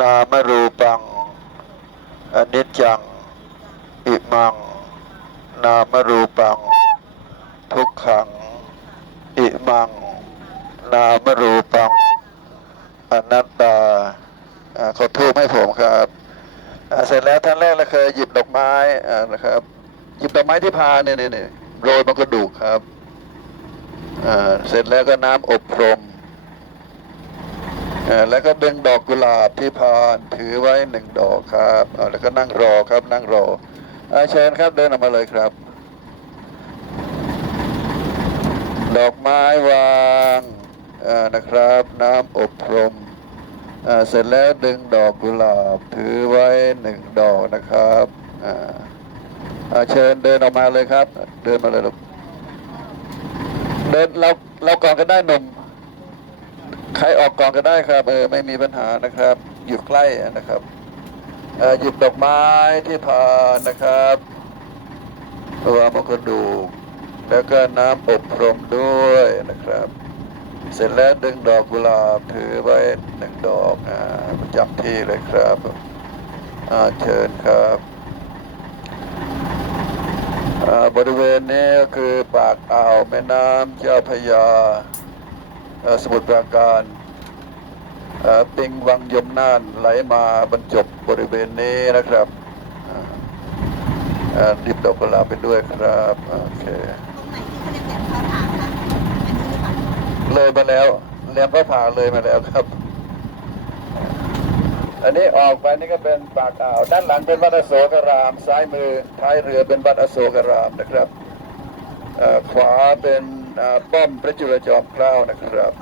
นามรูปังอนิจจัง อิมัง นามรูปัง ทุกขัง อิมัง นามรูปังอนัตตาอ่าขอทูบให้ผมครับเสร็จแล้วท่านแรกเราเคยหยิบดอกไม้นะครับ หยิบดอกไม้ที่พาเนี่ยเนี่ยเนี่โรยบนกระดูกครับเสร็จแล้วก็น้ำอบรม แล้วก็ดึงดอกกุหลาบที่พานถือไว้หนึ่งดอกครับแล้วก็นั่งรอครับนั่งรออาเชิญครับเดินออกมาเลยครับ ดอกไม้วางนะครับน้ำอบรมเสร็จแล้วดึงดอกกุหลาบถือไว้หนึ่งดอกนะครับอาเชิญเดินออกมาเลยครับ เดินมาเลยลูกเดินเราเราก่อนก็ได้หนุ่ม ใครออกก่อนก็ได้ครับ เออไม่มีปัญหานะครับ อยู่ใกล้นะครับเออหยิบดอกไม้ที่พานนะครับตัวมกรดูแล้วก็น้ำอบพรมด้วยนะครับ เสร็จแล้วดึงดอกกุหลาบถือไว้หนึ่งดอกอ่าประจำที่เลยครับอ่าเชิญครับบริเวณนี้ก็คือปากอ่าวแม่น้ำเจ้าพยา สมุทรปราการเอ่อปิงวังยมน่านไหลมาบรรจบบริเวณนี้นะครับอ่าอ่าดิบดอกกุหลาบไปด้วยครับโอเคตรงไหนที่เขาเรียกแหลมฟ้าผ่าคะอันนี้หรือเปล่าเลยมาแล้วเรียนพระผ่าเลยมาแล้วครับ อันนี้ออกไปนี่ก็เป็นปากอ่าวด้านหลังเป็นวัดอโศการาม ซ้ายมือท้ายเรือเป็นวัดอโศการามนะครับเอ่อขวาเป็นอ่า ป้อมพระจุลจอมเกล้านะครับ